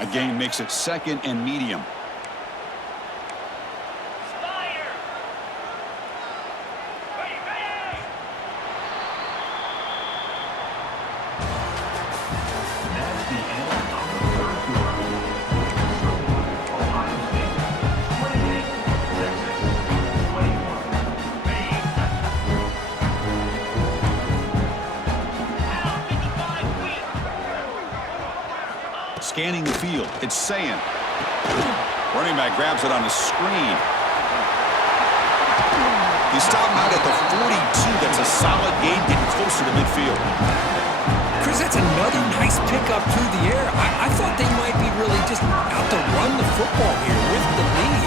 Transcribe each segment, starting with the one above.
A gain makes it 2nd and medium. Scanning the field, it's Sayan. Running back grabs it on the screen. He's stopped out at the 42. That's a solid gain, getting closer to midfield. Chris, that's another nice pickup through the air. I thought they might be really just out to run the football here with the lead.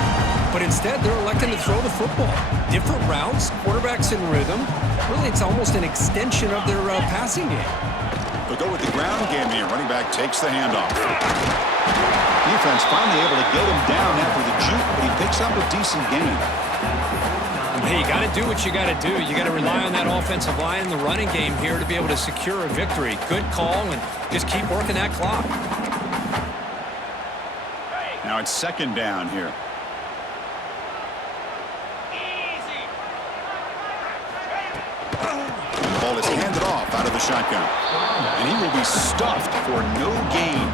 But instead, they're electing to throw the football. Different routes, quarterbacks in rhythm. Really, it's almost an extension of their passing game. They'll go with the ground game here. Running back takes the handoff. Defense finally able to get him down after the juke, but he picks up a decent gain. Hey, you got to do what you got to do. You got to rely on that offensive line, the running game here to be able to secure a victory. Good call, and just keep working that clock. Now it's 2nd down here. Ball is handed off out of the shotgun. And he will be stuffed for no gain.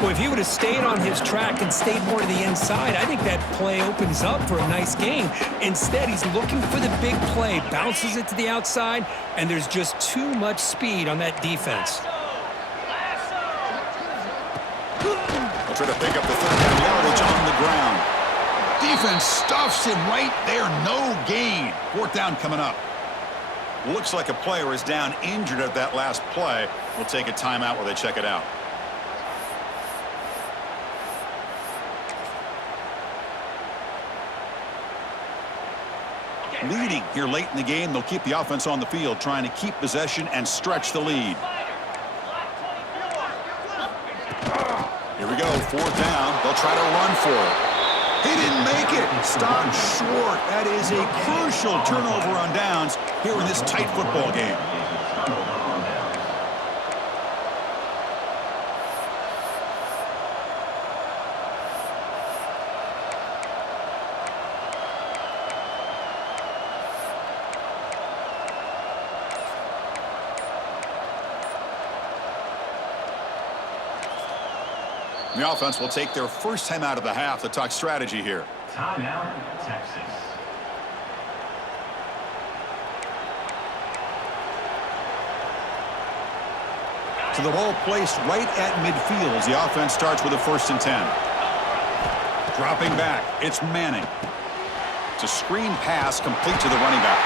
Well, if he would have stayed on his track and stayed more to the inside, I think that play opens up for a nice gain. Instead, he's looking for the big play, bounces it to the outside, and there's just too much speed on that defense. They'll try to pick up the 3rd down yardage on the ground. Defense stuffs him right there. No gain. 4th down coming up. Looks like a player is down injured at that last play. We'll take a timeout while they check it out. Leading here late in the game, they'll keep the offense on the field, trying to keep possession and stretch the lead. Here we go, 4th down. They'll try to run for it. He didn't make it. Stopped short. That is a crucial turnover on downs here in this tight football game. The offense will take their first time out of the half to talk strategy here. Timeout, Texas. To the ball placed right at midfield as the offense starts with a 1st and 10. Dropping back, it's Manning. It's a screen pass complete to the running back.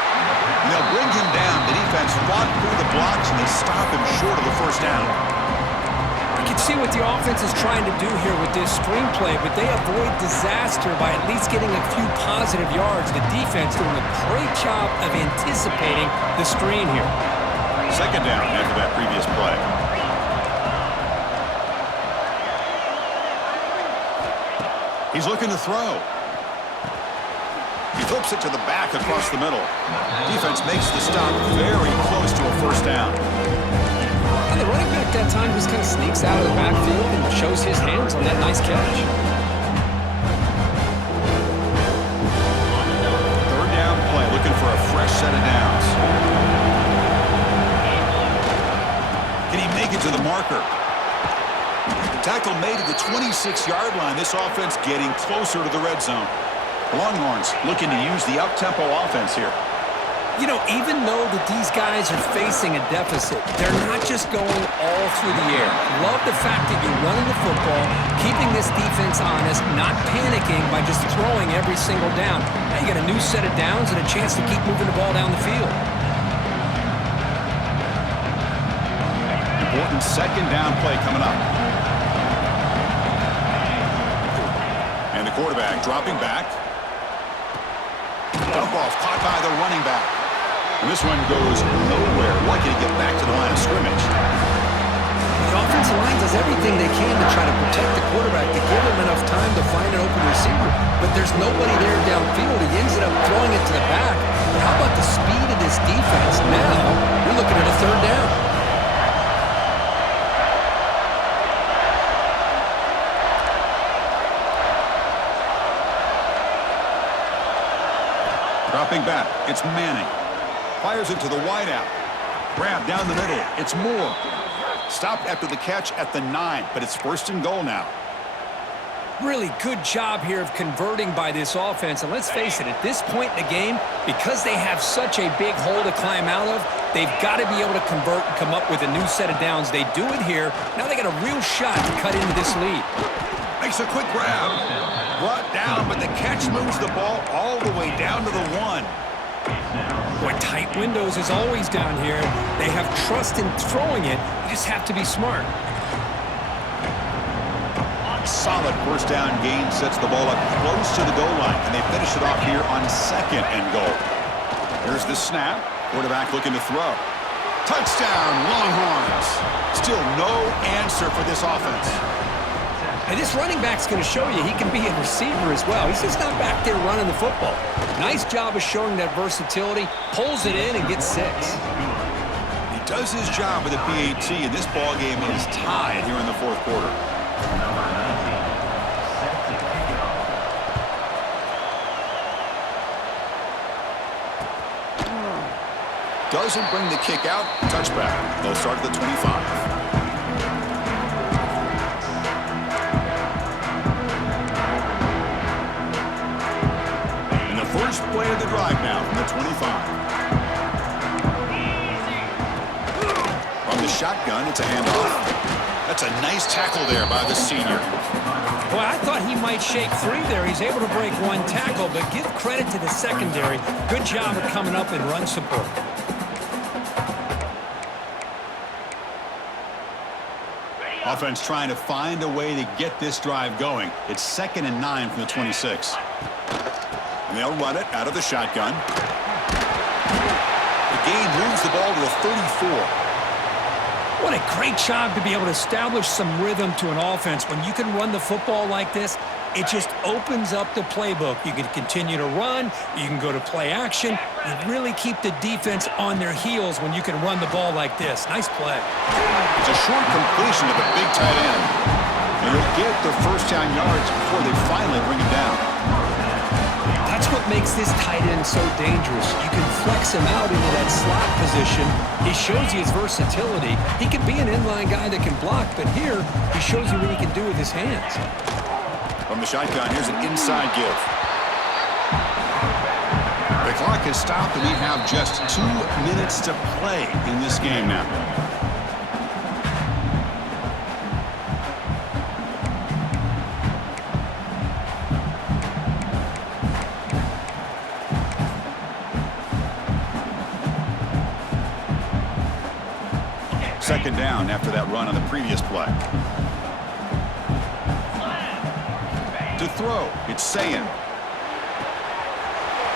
And they'll bring him down. The defense fought through the blocks, and they stop him short of the 1st down. You can see what the offense is trying to do here with this screenplay, but they avoid disaster by at least getting a few positive yards. The defense doing a great job of anticipating the screen here. 2nd down after that previous play. He's looking to throw. He flips it to the back across the middle. Defense makes the stop very close to a 1st down. And the running back that time just kind of sneaks out of the backfield and shows his hands on that nice catch. 3rd down play, looking for a fresh set of downs. Can he make it to the marker? Tackle made at the 26-yard line. This offense getting closer to the red zone. Longhorns looking to use the up-tempo offense here. You know, even though that these guys are facing a deficit, they're not just going all through the air. Love the fact that you're running the football, keeping this defense honest, not panicking by just throwing every single down. Now you got a new set of downs and a chance to keep moving the ball down the field. Important 2nd down play coming up. And the quarterback dropping back. Dump off caught by the running back. And this one goes nowhere. Lucky to get back to the line of scrimmage. The offensive line does everything they can to try to protect the quarterback, to give him enough time to find an open receiver. But there's nobody there downfield. He ends up throwing it to the back. But how about the speed of this defense? Now, we're looking at a 3rd down. Dropping back, it's Manning. Fires it to the wideout. Grab down the middle, it's Moore. Stopped after the catch at the 9, but it's 1st and goal now. Really good job here of converting by this offense. And let's face it, at this point in the game, because they have such a big hole to climb out of, they've got to be able to convert and come up with a new set of downs. They do it here. Now they got a real shot to cut into this lead. Makes a quick grab. Brought down, but the catch moves the ball all the way down to the 1. Boy, tight windows is always down here. They have trust in throwing it. You just have to be smart. Solid 1st down gain sets the ball up close to the goal line, and they finish it off here on 2nd and goal. Here's the snap. Quarterback looking to throw. Touchdown, Longhorns. Still no answer for this offense. And this running back's going to show you he can be a receiver as well. He's just not back there running the football. Nice job of showing that versatility. Pulls it in and gets 6. He does his job with the PAT, and this ball game is tied here in the 4th quarter. Doesn't bring the kick out. Touchback. They'll start at the 25. And the first play of the drive now from the 25. From the shotgun, it's a handoff. That's a nice tackle there by the senior. Boy, I thought he might shake 3 there. He's able to break 1 tackle, but give credit to the secondary. Good job of coming up in run support. Offense trying to find a way to get this drive going. It's 2nd and 9 from the 26. And they'll run it out of the shotgun. The gain moves the ball to the 34. What a great job to be able to establish some rhythm to an offense. When you can run the football like this, it just opens up the playbook. You can continue to run. You can go to play action. You really keep the defense on their heels when you can run the ball like this. Nice play. It's a short completion to the big tight end. And he'll get the 1st down yards before they finally bring him down. That's what makes this tight end so dangerous. You can flex him out into that slot position. He shows you his versatility. He can be an inline guy that can block, but here he shows you what he can do with his hands. From the shotgun, here's an inside give. The clock has stopped, and we have just 2 minutes to play in this game now. Second down after that run on the previous play. To throw, it's Sayin.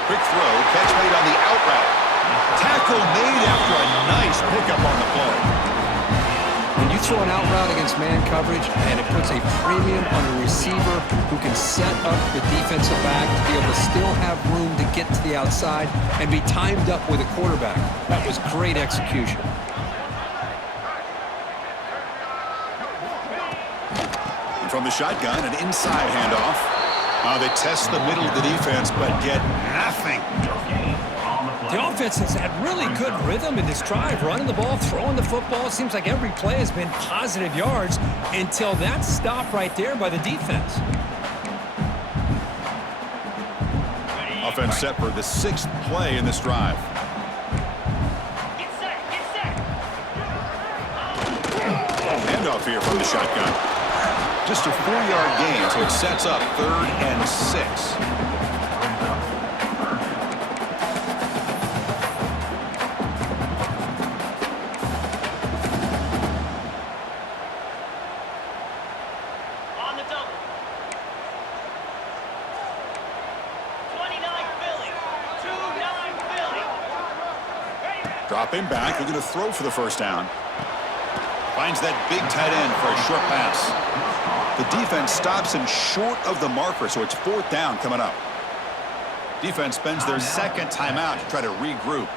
Quick throw, catch made on the out route. Tackle made after a nice pickup on the play. When you throw an out route against man coverage, and it puts a premium on a receiver who can set up the defensive back to be able to still have room to get to the outside and be timed up with a quarterback. That was great execution. From the shotgun, an inside handoff. They test the middle of the defense, but get nothing. The offense has had really good rhythm in this drive, running the ball, throwing the football. It seems like every play has been positive yards until that stop right there by the defense. Offense set for the 6th play in this drive. Handoff here from the shotgun. Just a 4-yard gain, so it sets up 3rd and 6. On the double. 29 Philly. 2-9 Philly. Dropping back, looking to throw for the 1st down. Finds that big tight end for a short pass. The defense stops him short of the marker, so it's 4th down coming up. Defense spends their 2nd timeout to try to regroup.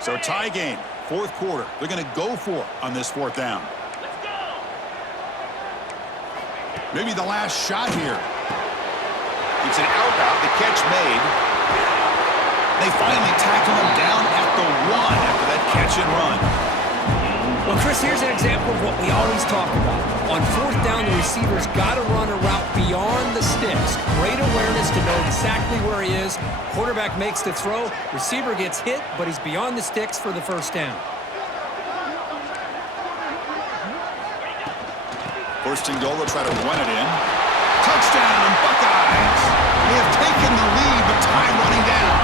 So tie game, fourth quarter. They're going to go for it on this fourth down. Let's go. Maybe the last shot here. It's an out route. The catch made. They finally tackle him down at the 1 after that catch and run. Well, Chris, here's an example of what we always talk about. On fourth down, the receiver's got to run a route beyond the sticks. Great awareness to know exactly where he is. Quarterback makes the throw. Receiver gets hit, but he's beyond the sticks for the first down. First and goal, they'll try to run it in. Touchdown, Buckeyes! They have taken the lead, but time running down.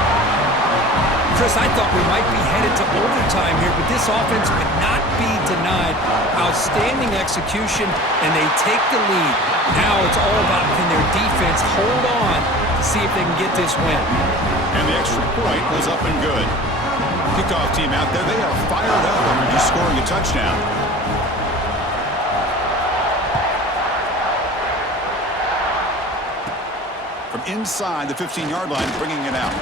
Chris, I thought we might be headed to overtime here, but this offense could not be denied. Outstanding execution, and they take the lead. Now it's all about can their defense hold on to see if they can get this win. And the extra point was up and good. Kickoff team out there, they are fired up after just scoring a touchdown. From inside the 15-yard line, bringing it out.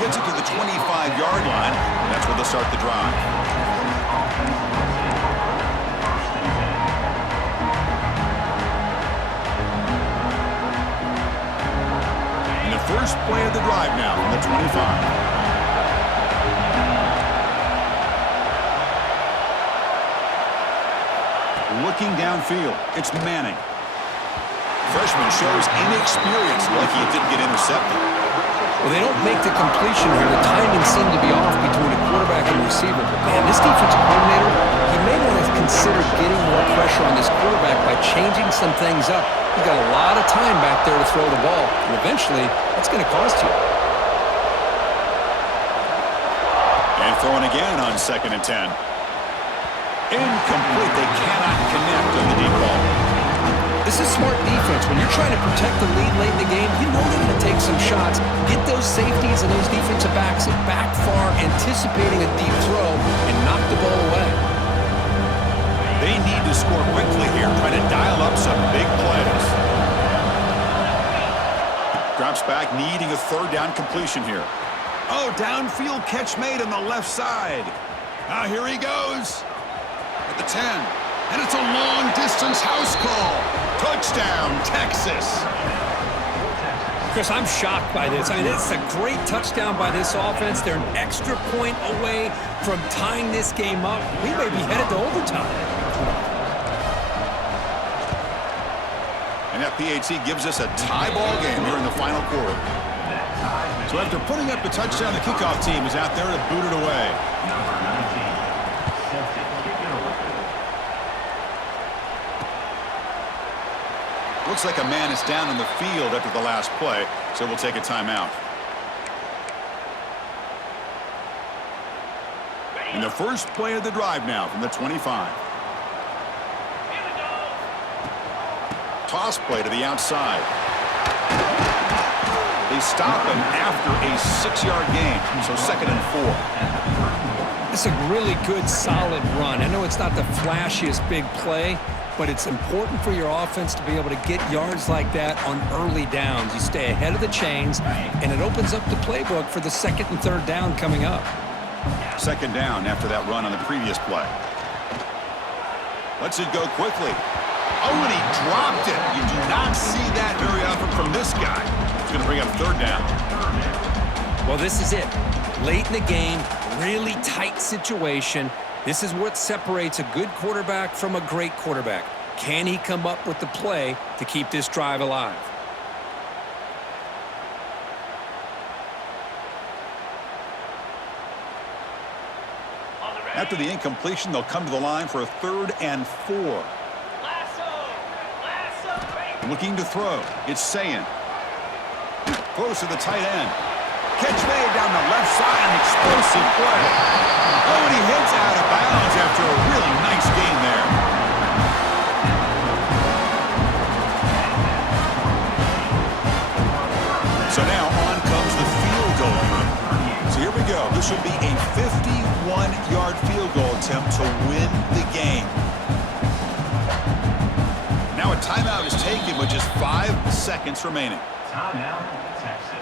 Gets it to the 25-yard line. That's where they'll start the drive. And the first play of the drive now from the 25. Looking downfield, it's Manning. Freshman shows inexperience, like he didn't get intercepted. Well, they don't make the completion here. The timing seemed to be off between a quarterback and receiver. But, man, this defensive coordinator, he may want to consider getting more pressure on this quarterback by changing some things up. He's got a lot of time back there to throw the ball, and eventually that's going to cost you. And throwing again on 2nd and 10. Incomplete. They cannot connect on the deep ball. This is smart defense. When you're trying to protect the lead late in the game, you know they're going to take some shots. Get those safeties and those defensive backs back far, anticipating a deep throw, and knock the ball away. They need to score quickly here, trying to dial up some big plays. Drops back, needing a third down completion here. Oh, downfield catch made on the left side. Now here he goes. At the 10. And it's a long-distance house call. Touchdown, Texas. Chris, I'm shocked by this. I mean, it's a great touchdown by this offense. They're an extra point away from tying this game up. We may be headed to overtime. And that PAT gives us a tie ball game here in the final quarter. So after putting up the touchdown, the kickoff team is out there to boot it away. Number 19. Set to kick it away. Looks like a man is down in the field after the last play, so we'll take a timeout. And the first play of the drive now from the 25. Toss play to the outside. They stop him after a 6-yard gain, so 2nd and 4. It's a really good, solid run. I know it's not the flashiest big play, but it's important for your offense to be able to get yards like that on early downs. You stay ahead of the chains, and it opens up the playbook for the 2nd and 3rd down coming up. 2nd down after that run on the previous play. Lets it go quickly. Oh, and he dropped it. You do not see that very often from this guy. He's going to bring up 3rd down. Well, this is it. Late in the game, really tight situation. This is what separates a good quarterback from a great quarterback. Can he come up with the play to keep this drive alive? After the incompletion, they'll come to the line for a 3rd and 4. Looking to throw. It's Sayin. Close to the tight end. Catch made down the left side. An explosive play. Oh, and he hits out of bounds after a really nice gain there. So now on comes the field goal unit. So here we go. This should be a 51-yard field goal attempt to win the game. Now a timeout is taken with just 5 seconds remaining. Timeout, Texas.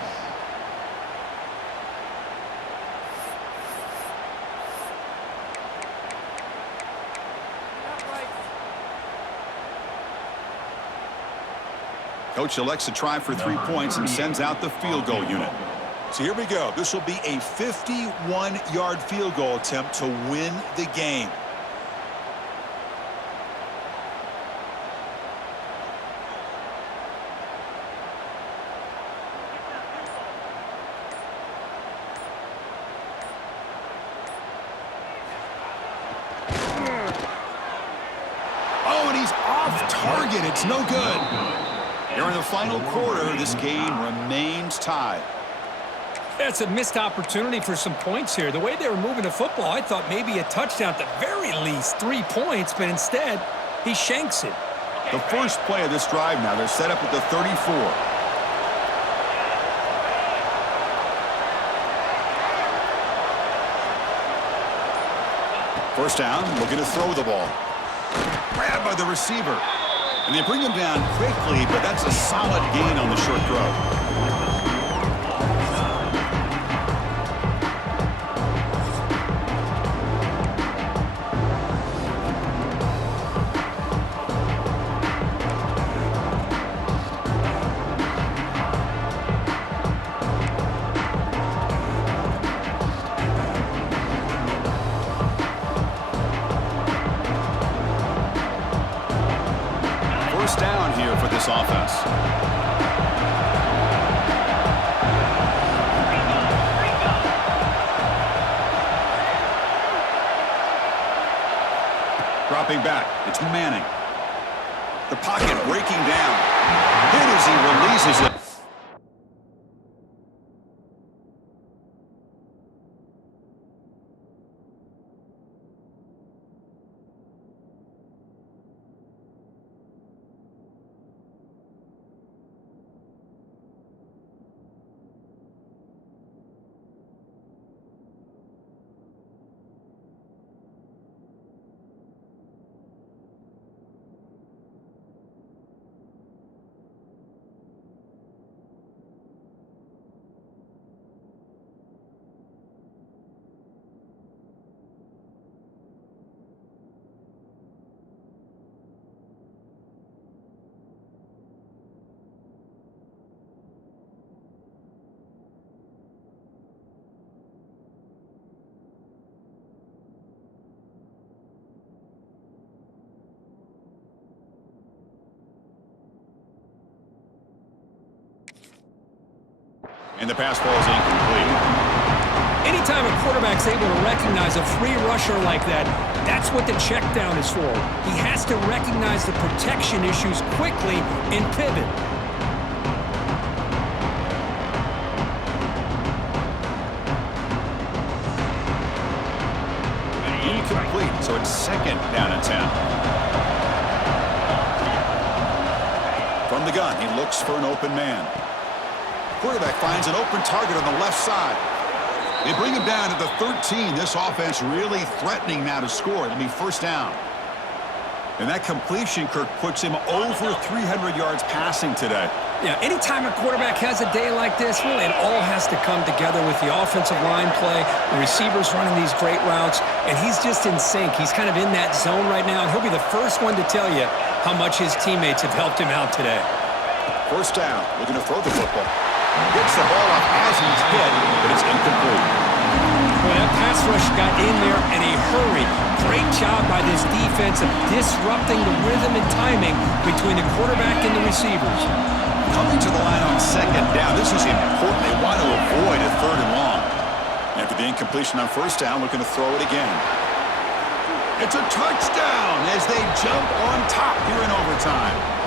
Coach elects to try for 3 points and sends out the field goal unit. So here we go. This will be a 51-yard field goal attempt to win the game. Oh, and he's off target. It's no good. Here in the final quarter, this game remains tied. That's a missed opportunity for some points here. The way they were moving the football, I thought maybe a touchdown at the very least, 3 points, but instead, he shanks it. The first play of this drive now, they're set up at the 34. First down, looking to throw the ball. Grabbed by the receiver. And they bring him down quickly, but that's a solid gain on the short throw. First down here for this offense. Dropping back, it's Manning. The pocket breaking down. Hit as he releases it. And the pass ball is incomplete. Anytime a quarterback's able to recognize a free rusher like that, that's what the check down is for. He has to recognize the protection issues quickly and pivot. Incomplete, so it's second down and 10. From the gun, he looks for an open man. Quarterback finds an open target on the left side. They bring him down to the 13. This offense really threatening now to score. It'll be first down. And that completion, Kirk, puts him over 300 yards passing today. Yeah, anytime a quarterback has a day like this, really it all has to come together with the offensive line play, the receivers running these great routes, and he's just in sync. He's kind of in that zone right now, and he'll be the first one to tell you how much his teammates have helped him out today. First down, looking to throw the football. Gets the ball up as he's hit, but it's incomplete. Boy, that pass rush got in there in a hurry. Great job by this defense of disrupting the rhythm and timing between the quarterback and the receivers. Coming to the line on second down, this is important. They want to avoid a third and long. After the incompletion on first down, looking to throw it again. It's a touchdown as they jump on top here in overtime.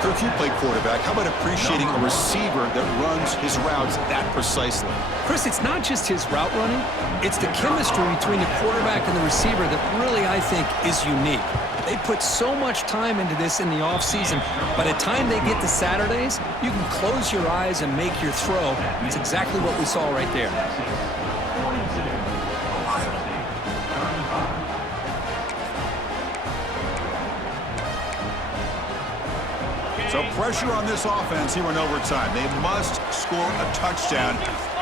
Kirk, you played quarterback. How about appreciating a receiver that runs his routes that precisely? Chris, it's not just his route running. It's the chemistry between the quarterback and the receiver that really, I think, is unique. They put so much time into this in the offseason. By the time they get to Saturdays, you can close your eyes and make your throw. It's exactly what we saw right there. So pressure on this offense here in overtime. They must score a touchdown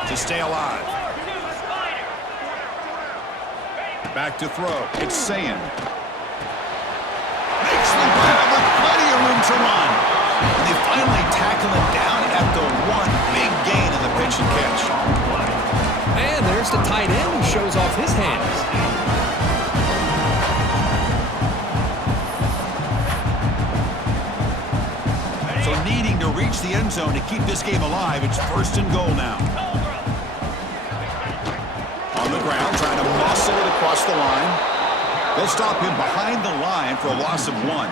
to stay alive. Back to throw. It's Sayin. Makes the grab with plenty of room to run. And they finally tackle him down at the one. Big gain in the pitch and catch. And there's the tight end who shows off his hands. So needing to reach the end zone to keep this game alive, it's 1st and goal now. On the ground, trying to muscle it across the line. They'll stop him behind the line for a loss of 1.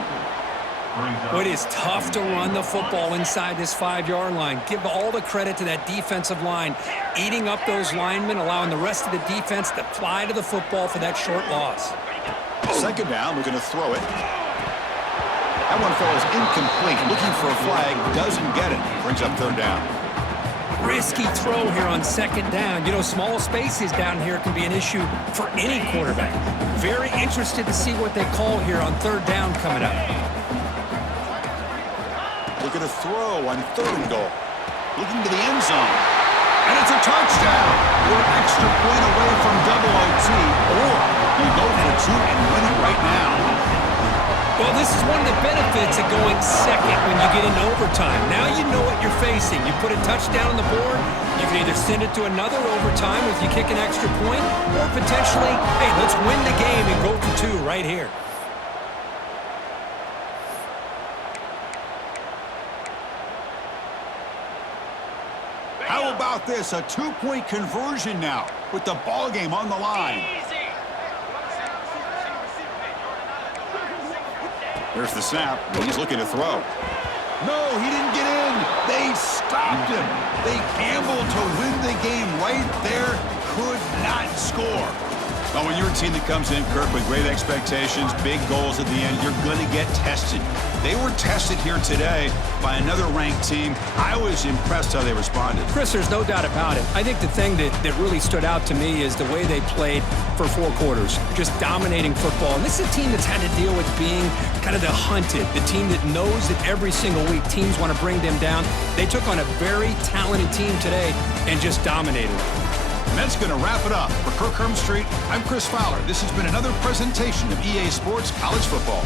It is tough to run the football inside this 5-yard line. Give all the credit to that defensive line, eating up those linemen, allowing the rest of the defense to fly to the football for that short loss. 2nd down, looking to throw it. That one falls incomplete. Looking for a flag, doesn't get it. Brings up 3rd down. Risky throw here on 2nd down. You know, small spaces down here can be an issue for any quarterback. Very interested to see what they call here on 3rd down coming up. Looking to throw on 3rd and goal. Looking to the end zone. And it's a touchdown. We're an extra point away from double OT. Or you go for 2 and win it right now. Well, this is one of the benefits of going second when you get into overtime. Now you know what you're facing. You put a touchdown on the board, you can either send it to another overtime if you kick an extra point, or potentially, hey, let's win the game and go for 2 right here. How about this? A 2-point conversion now with the ball game on the line. Easy. There's the snap. He's looking to throw. No, he didn't get in. They stopped him. They gambled to win the game right there. Could not score. But when you're a team that comes in, Kirk, with great expectations, big goals at the end, you're going to get tested. They were tested here today by another ranked team. I was impressed how they responded. Chris, there's no doubt about it. I think the thing that really stood out to me is the way they played for 4 quarters, just dominating football. And this is a team that's had to deal with being kind of the hunted, the team that knows that every single week teams want to bring them down. They took on a very talented team today and just dominated. And that's going to wrap it up. For Kirk Herbstreit, I'm Chris Fowler. This has been another presentation of EA Sports College Football.